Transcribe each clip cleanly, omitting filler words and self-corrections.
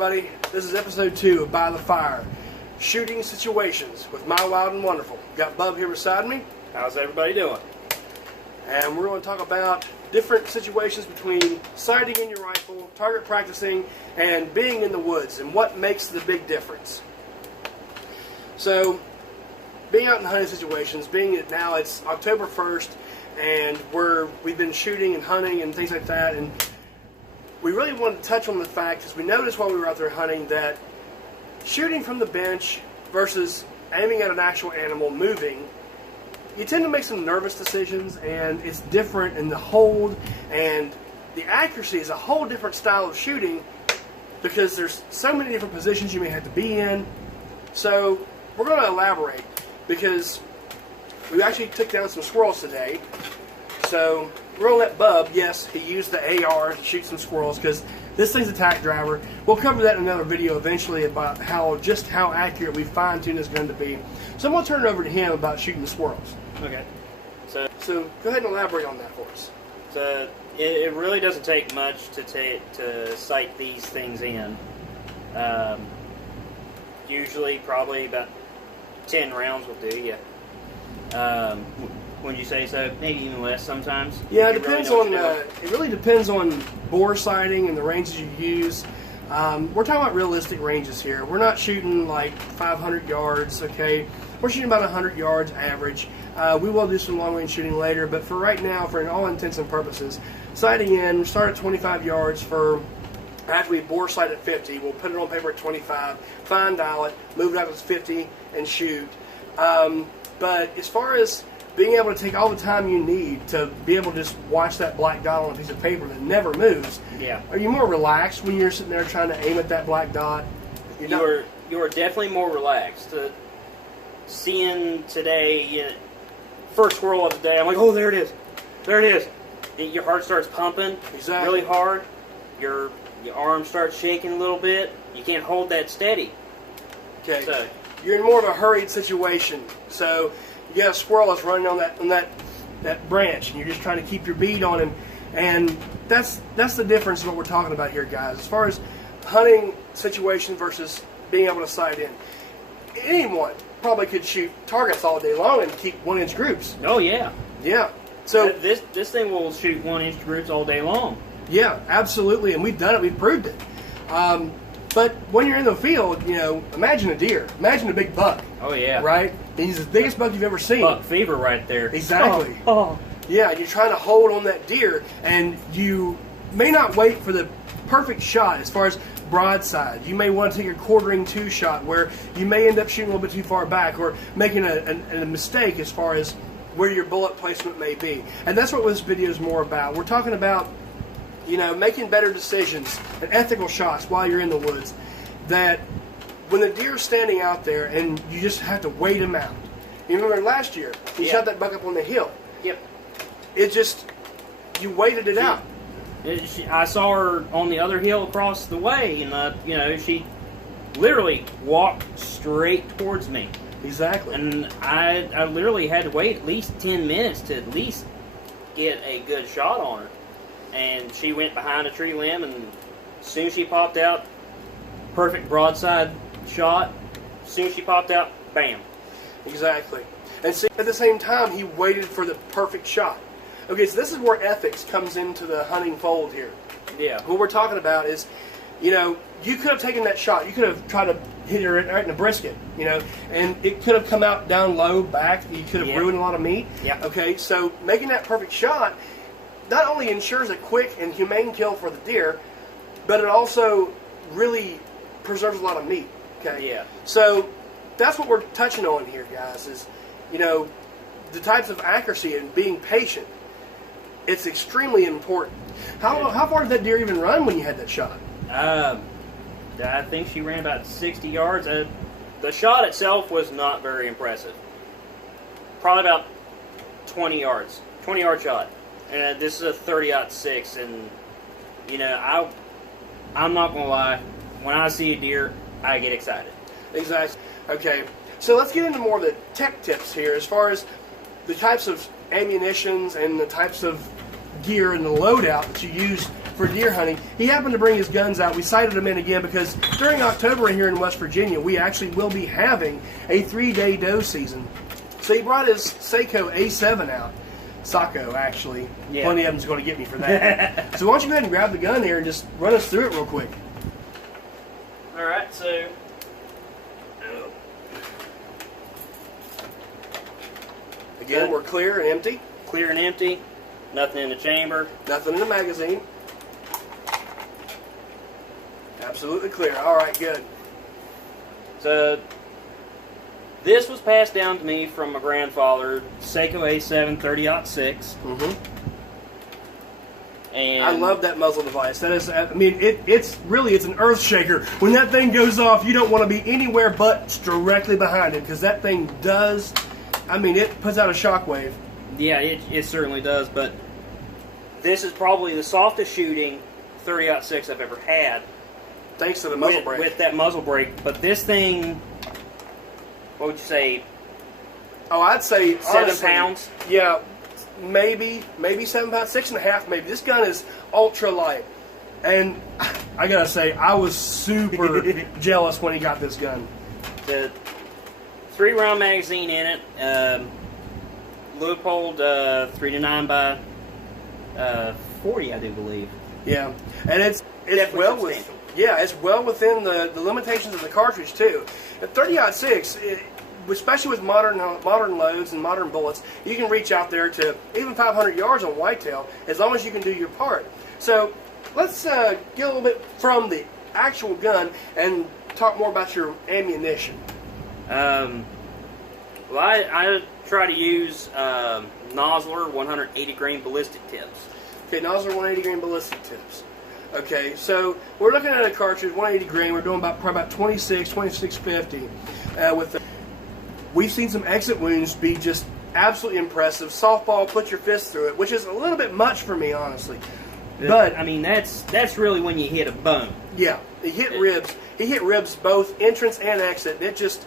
everybody. This is episode 2 of By the Fire, shooting situations with My Wild and Wonderful. Got Bub here beside me. How's everybody doing? And we're going to talk about different situations between sighting in your rifle, target practicing, and being in the woods, and what makes the big difference. So, being out in hunting situations, being that now it's October 1st, and we've been shooting and hunting and things like that, and we really wanted to touch on the fact, because we noticed while we were out there hunting, that shooting from the bench versus aiming at an actual animal moving, you tend to make some nervous decisions, and it's different in the hold, and the accuracy is a whole different style of shooting because there's so many different positions you may have to be in. So we're going to elaborate because we actually took down some squirrels today. So we're going to let Bub, yes, he used the AR to shoot some squirrels because this thing's a tack driver. We'll cover that in another video eventually about how accurate we fine-tune this gun to be. So I'm going to turn it over to him about shooting the squirrels. Okay. So go ahead and elaborate on that for us. So it really doesn't take much to sight these things in. Usually probably about 10 rounds will do you. When you say so, maybe even less sometimes. Yeah, it depends on. It really depends on bore sighting and the ranges you use. We're talking about realistic ranges here. We're not shooting like 500 yards. Okay, we're shooting about 100 yards average. We will do some long range shooting later, but for right now, for all intents and purposes, sighting in, we start at 25 yards for. After we bore sight at 50, we'll put it on paper at 25, fine dial it, move it out to 50, and shoot. But as far as being able to take all the time you need to be able to just watch that black dot on a piece of paper that never moves, yeah. Are you more relaxed when you're sitting there trying to aim at that black dot? You're definitely more relaxed. Seeing today, first squirrel of the day, I'm like, oh, there it is. There it is. Your heart starts pumping really hard. Your arm starts shaking a little bit. You can't hold that steady. Okay. So you're in more of a hurried situation. So you got a squirrel that's running on that branch, and you're just trying to keep your bead on him. And that's the difference in what we're talking about here, guys. As far as hunting situation versus being able to sight in, anyone probably could shoot targets all day long and keep 1-inch groups. Oh yeah. Yeah. So this thing will shoot 1-inch groups all day long. Yeah, absolutely, and we've done it. We've proved it. But when you're in the field, imagine a deer. Imagine a big buck. Oh, yeah. Right? He's the biggest buck you've ever seen. Buck fever right there. Exactly. Oh. Yeah, you're trying to hold on that deer, and you may not wait for the perfect shot as far as broadside. You may want to take a quartering 2 shot where you may end up shooting a little bit too far back or making a mistake as far as where your bullet placement may be. And that's what this video is more about. We're talking about making better decisions and ethical shots while you're in the woods. That when the deer's standing out there and you just have to wait him out. You remember last year, you shot that buck up on the hill. Yep. You waited it out. I saw her on the other hill across the way, and she literally walked straight towards me. Exactly. And I literally had to wait at least 10 minutes to at least get a good shot on her. And she went behind a tree limb, and as soon as she popped out, perfect broadside shot. As soon as she popped out, bam. Exactly. And see, at the same time, he waited for the perfect shot. Okay, so this is where ethics comes into the hunting fold here. Yeah. What we're talking about is, you could have taken that shot. You could have tried to hit her right in the brisket, and it could have come out down low, back. You could have ruined a lot of meat. Yeah. Okay, so making that perfect shot not only ensures a quick and humane kill for the deer, but it also really preserves a lot of meat. Okay. Yeah. So that's what we're touching on here, guys. Is the types of accuracy and being patient. It's extremely important. How far did that deer even run when you had that shot? I think she ran about 60 yards. The shot itself was not very impressive. Probably about 20 yards. 20-yard shot. And this is a 30-06, and I'm not gonna lie. When I see a deer, I get excited. Exactly. Okay. So let's get into more of the tech tips here, as far as the types of ammunitions and the types of gear and the loadout that you use for deer hunting. He happened to bring his guns out. We sighted him in again because during October here in West Virginia, we actually will be having a 3-day doe season. So he brought his Seiko A7 out. Sako, actually. Yeah. Plenty of them's going to get me for that. So why don't you go ahead and grab the gun here and just run us through it real quick. All right, so again, we're clear and empty. Clear and empty. Nothing in the chamber. Nothing in the magazine. Absolutely clear. All right, good. So this was passed down to me from my grandfather, Seiko A7 30-06. Mm-hmm. And I love that muzzle device. That is, I mean, it's an earth shaker. When that thing goes off, you don't want to be anywhere but directly behind it because that thing does. I mean, it puts out a shockwave. Yeah, it certainly does. But this is probably the softest shooting 30-06 I've ever had. Thanks to the muzzle brake. With that muzzle brake. But this thing, what would you say? Oh, I'd say 7 honestly, pounds? Yeah, maybe 7 pounds, 6.5 maybe. This gun is ultra light, and I gotta say I was super jealous when he got this gun. The 3-round magazine in it, Leupold 3-9 by 40, I do believe. Yeah, and it's Definitely well substantial. it's well within the limitations of the cartridge too. At 30-06, especially with modern loads and modern bullets, you can reach out there to even 500 yards on whitetail as long as you can do your part. So let's get a little bit from the actual gun and talk more about your ammunition. Well, I try to use Nosler 180 grain ballistic tips. Okay, Nosler 180 grain ballistic tips. Okay, so we're looking at a cartridge 180 grain. We're doing probably about 2650 with the. We've seen some exit wounds be just absolutely impressive. Softball, put your fist through it, which is a little bit much for me, honestly. But I mean, that's really when you hit a bone. yeah, he hit ribs. He hit ribs both entrance and exit. It just,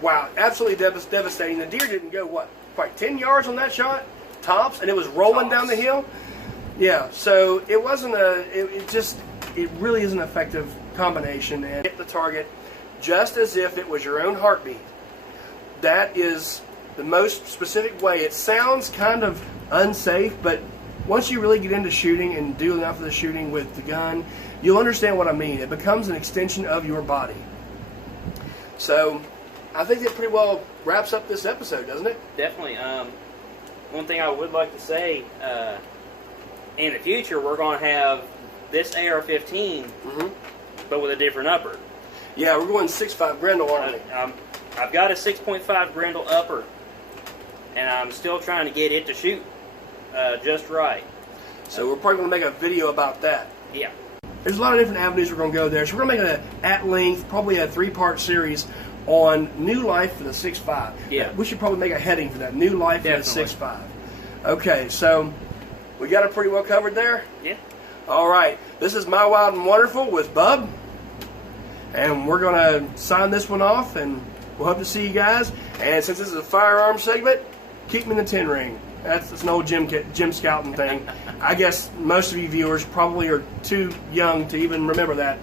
wow, absolutely devastating. The deer didn't go, what, quite 10 yards on that shot, tops, and it was rolling down the hill. Yeah, so it wasn't it really is an effective combination and hit the target just as if it was your own heartbeat. That is the most specific way. It sounds kind of unsafe, but once you really get into shooting and do enough of the shooting with the gun, you'll understand what I mean. It becomes an extension of your body. So I think that pretty well wraps up this episode, doesn't it? Definitely. One thing I would like to say, in the future, we're going to have this AR-15, but with a different upper. Yeah, we're going 6.5 Grendel, aren't we? I've got a 6.5 Grendel upper, and I'm still trying to get it to shoot just right. So we're probably going to make a video about that. Yeah. There's a lot of different avenues we're going to go there. So we're going to make an at-length, probably a 3-part series on new life for the 6.5. Yeah. We should probably make a heading for that, new life Definitely. for the 6.5. Okay, so we got it pretty well covered there? Yeah. All right, this is My Wild and Wonderful with Bub, and we're going to sign this one off, and we'll hope to see you guys. And since this is a firearm segment, keep me in the 10 ring. That's an old gym scouting thing. I guess most of you viewers probably are too young to even remember that.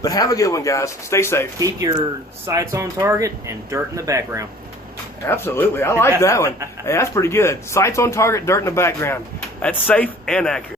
But have a good one, guys. Stay safe. Keep your sights on target and dirt in the background. Absolutely. I like that one. Hey, that's pretty good. Sights on target, dirt in the background. That's safe and accurate.